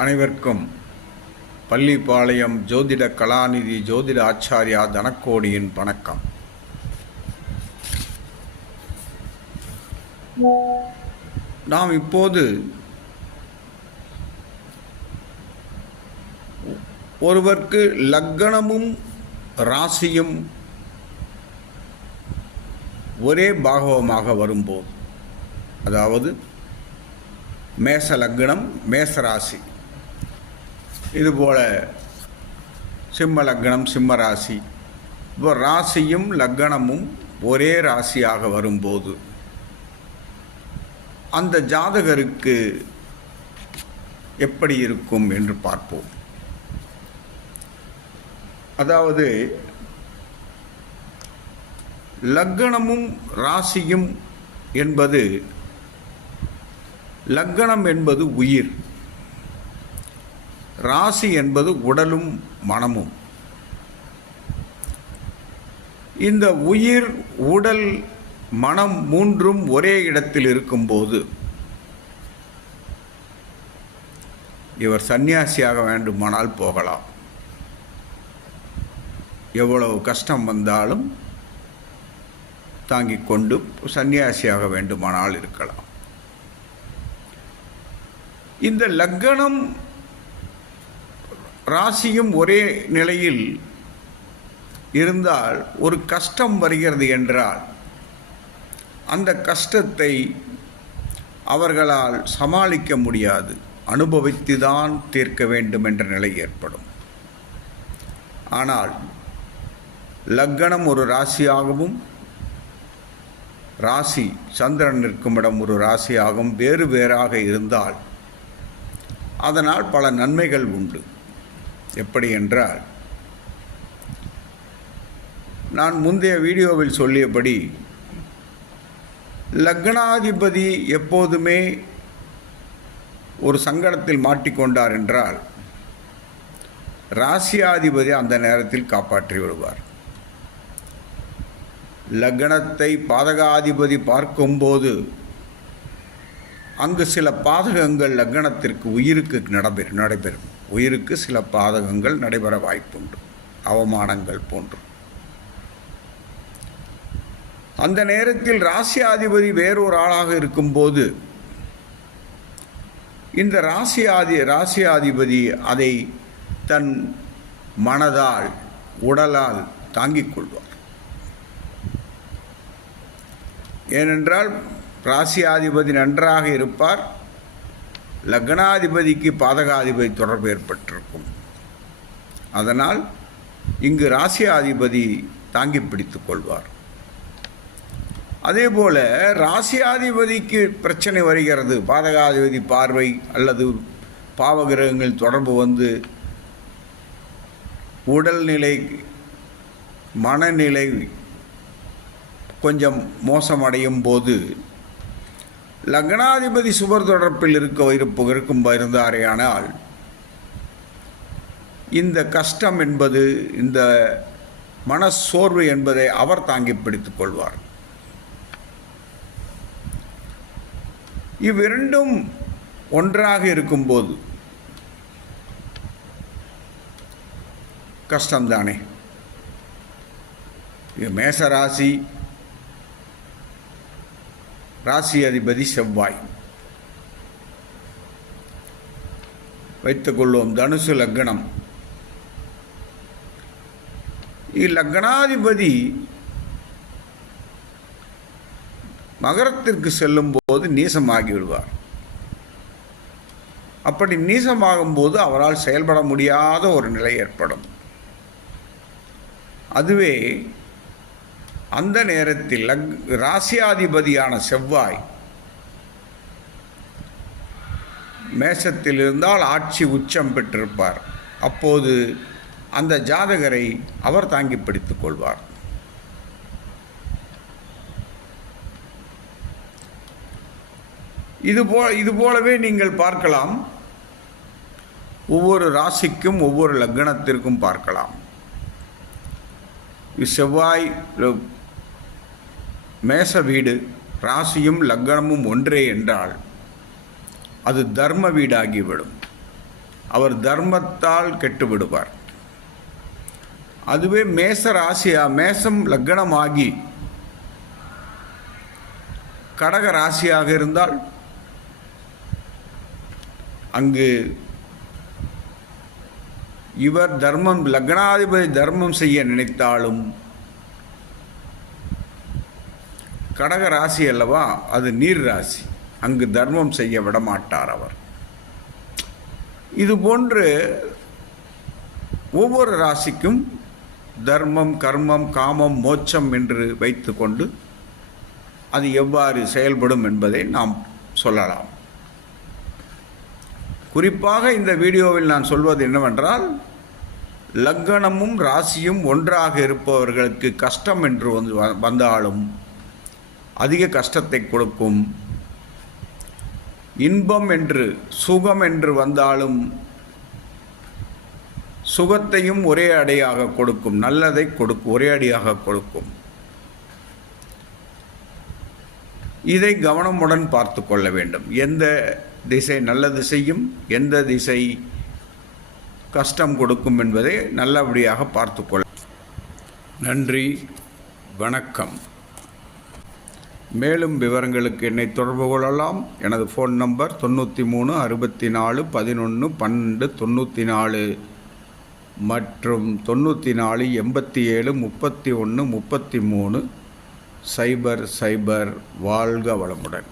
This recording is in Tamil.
அனைவருக்கும் பள்ளிப்பாளையம் ஜோதிட கலாநிதி ஜோதிட ஆச்சாரியா தனக்கோடியின் வணக்கம். நாம் இப்போது ஒருவருக்கு லக்கணமும் ராசியும் ஒரே பாகவமாக வரும்போது அதாவது மேச லக்னம் மேச ராசி இதுபோல் சிம்ம லக்னம் சிம்ம ராசி. இப்போ ராசியும் லக்னமும் ஒரே ராசியாக வரும்போது அந்த ஜாதகருக்கு எப்படி இருக்கும் என்று பார்ப்போம். அதாவது லக்கணமும் ராசியும் என்பது லக்கணம் என்பது உயிர். ராசி என்பது உடலும் மனமும். இந்த உயிர் உடல் மனம் மூன்றும் ஒரே இடத்தில் இருக்கும்போது இவர் சன்னியாசியாக வேண்டுமானால் போகலாம். எவ்வளவு கஷ்டம் வந்தாலும் தாங்கிக் கொண்டு சன்னியாசியாக வேண்டுமானால் இருக்கலாம். இந்த லக்கணம் ராசியும் ஒரே நிலையில் இருந்தால் ஒரு கஷ்டம் வருகிறது என்றால் அந்த கஷ்டத்தை அவர்களால் சமாளிக்க முடியாது. அனுபவித்து தான் தீர்க்க வேண்டும் என்ற நிலை ஏற்படும். ஆனால் லக்கணம் ஒரு ராசியாகவும் ராசி சந்திரன் நிற்கும் இடம் ஒரு ராசியாகவும் வேறு வேறாக இருந்தால் அதனால் பல நன்மைகள் உண்டு. எப்படி என்றால் நான் முந்தைய வீடியோவில் சொல்லியபடி லக்னாதிபதி எப்போதுமே ஒரு சங்கடத்தில் மாட்டிக்கொண்டார் என்றால் ராசியாதிபதி அந்த நேரத்தில் காப்பாற்றி விடுவார். லக்னத்தை பாதகாதிபதி பார்க்கும்போது அங்கு சில பாதகங்கள் லக்னத்திற்கு உயிருக்கு நடைபெறும் நடைபெறும். உயிருக்கு சில பாதகங்கள் நடைபெற வாய்ப்புண்டு அவமானங்கள் போன்று. அந்த நேரத்தில் ராசியாதிபதி வேறொரு ஆளாக இருக்கும்போது இந்த ராசியாதி ராசியாதிபதி அதை தன் மனதால் உடலால் தாங்கிக் கொள்வார். ஏனென்றால் ராசியாதிபதி நன்றாக இருப்பார் லக்னாதிபதிக்கு பாதகாதிபதி தொடர்பு ஏற்பட்டிருக்கும். அதனால் இங்கு ராசியாதிபதி தாங்கி பிடித்து கொள்வார். அதே போல் ராசியாதிபதிக்கு பிரச்சனை வருகிறது. பாதகாதிபதி பார்வை அல்லது பாவகிரகங்கள் தொடர்பு வந்து உடல்நிலை மனநிலை கொஞ்சம் மோசமடையும் போது லக்னாதிபதி சுவர் தொடர்பில் இருக்க இருப்பு இருக்கும் இருந்தாரேயானால் இந்த கஷ்டம் என்பது இந்த மனச்சோர்வு என்பதை அவர் தாங்கி பிடித்துக் கொள்வார். இவ்விரண்டும் ஒன்றாக இருக்கும்போது கஷ்டம்தானே? மேசராசி ராசி அதிபதி செவ்வாய். வைத்துக்கொள்வோம் தனுசு லக்னம். லக்னாதிபதி மகரத்திற்கு செல்லும் போது நீசமாகி விடுவார் அப்படி நீசமாகும் போது அவரால் செயல்பட முடியாத ஒரு நிலை ஏற்படும். அதுவே அந்த நேரத்தில் லக் ராசியாதிபதியான செவ்வாய் மேசத்தில் இருந்தால் ஆட்சி உச்சம் பெற்றிருப்பார். அப்போது அந்த ஜாதகரை அவர் தாங்கி பிடித்துக் கொள்வார். இதுபோ இது போலவே நீங்கள் பார்க்கலாம். ஒவ்வொரு ராசிக்கும் ஒவ்வொரு லக்னத்திற்கும் பார்க்கலாம். செவ்வாய் மேச வீடு ராசியும் லக்னமும் ஒன்றே என்றால் அது தர்ம வீடாகிவிடும் அவர் தர்மத்தால் கெட்டுவிடுவார் அதுவே மேச ராசியா மேசம் லக்னமாகி கடக ராசியாக இருந்தால் அங்கு இவர் தர்மம் லக்னாதிபதி தர்மம் செய்ய நினைத்தாலும் கடக ராசி அல்லவா? அது நீர் ராசி. அங்கு தர்மம் செய்ய விடமாட்டார் அவர். இது போன்று ஒவ்வொரு ராசிக்கும் தர்மம் கர்மம் காமம் மோட்சம் என்று வைத்துக்கொண்டு அது எவ்வாறு செயல்படும் என்பதை நாம் சொல்லலாம். குறிப்பாக இந்த வீடியோவில் நான் சொல்வது என்னவென்றால் லக்கணமும் ராசியும் ஒன்றாக இருப்பவர்களுக்கு கஷ்டம் என்று வந்து வ- வந்தாலும் அதிக கஷ்டத்தை கொடுக்கும். இன்பம் என்று சுகம் என்று வந்தாலும் சுகத்தையும் ஒரே அடியாக கொடுக்கும். நல்லதை கொடுக்கும் ஒரே அடியாக கொடுக்கும். இதை கவனமுடன் பார்த்து கொள்ள வேண்டும். எந்த திசை நல்ல திசையும் எந்த திசை கஷ்டம் கொடுக்கும் என்பதை நல்லபடியாக பார்த்து கொள்ள நன்றி வணக்கம். மேலும் விவரங்களுக்கு என்னை தொடர்பு கொள்ளலாம். எனது ஃபோன் நம்பர் தொண்ணூற்றி மூணு அறுபத்தி நாலு பதினொன்று பன்னெண்டு தொண்ணூற்றி நாலு மற்றும் தொண்ணூற்றி நாலு எண்பத்தி ஏழு முப்பத்தி ஒன்று முப்பத்தி மூணு. சைபர் சைபர் வாழ்க வளமுடன்.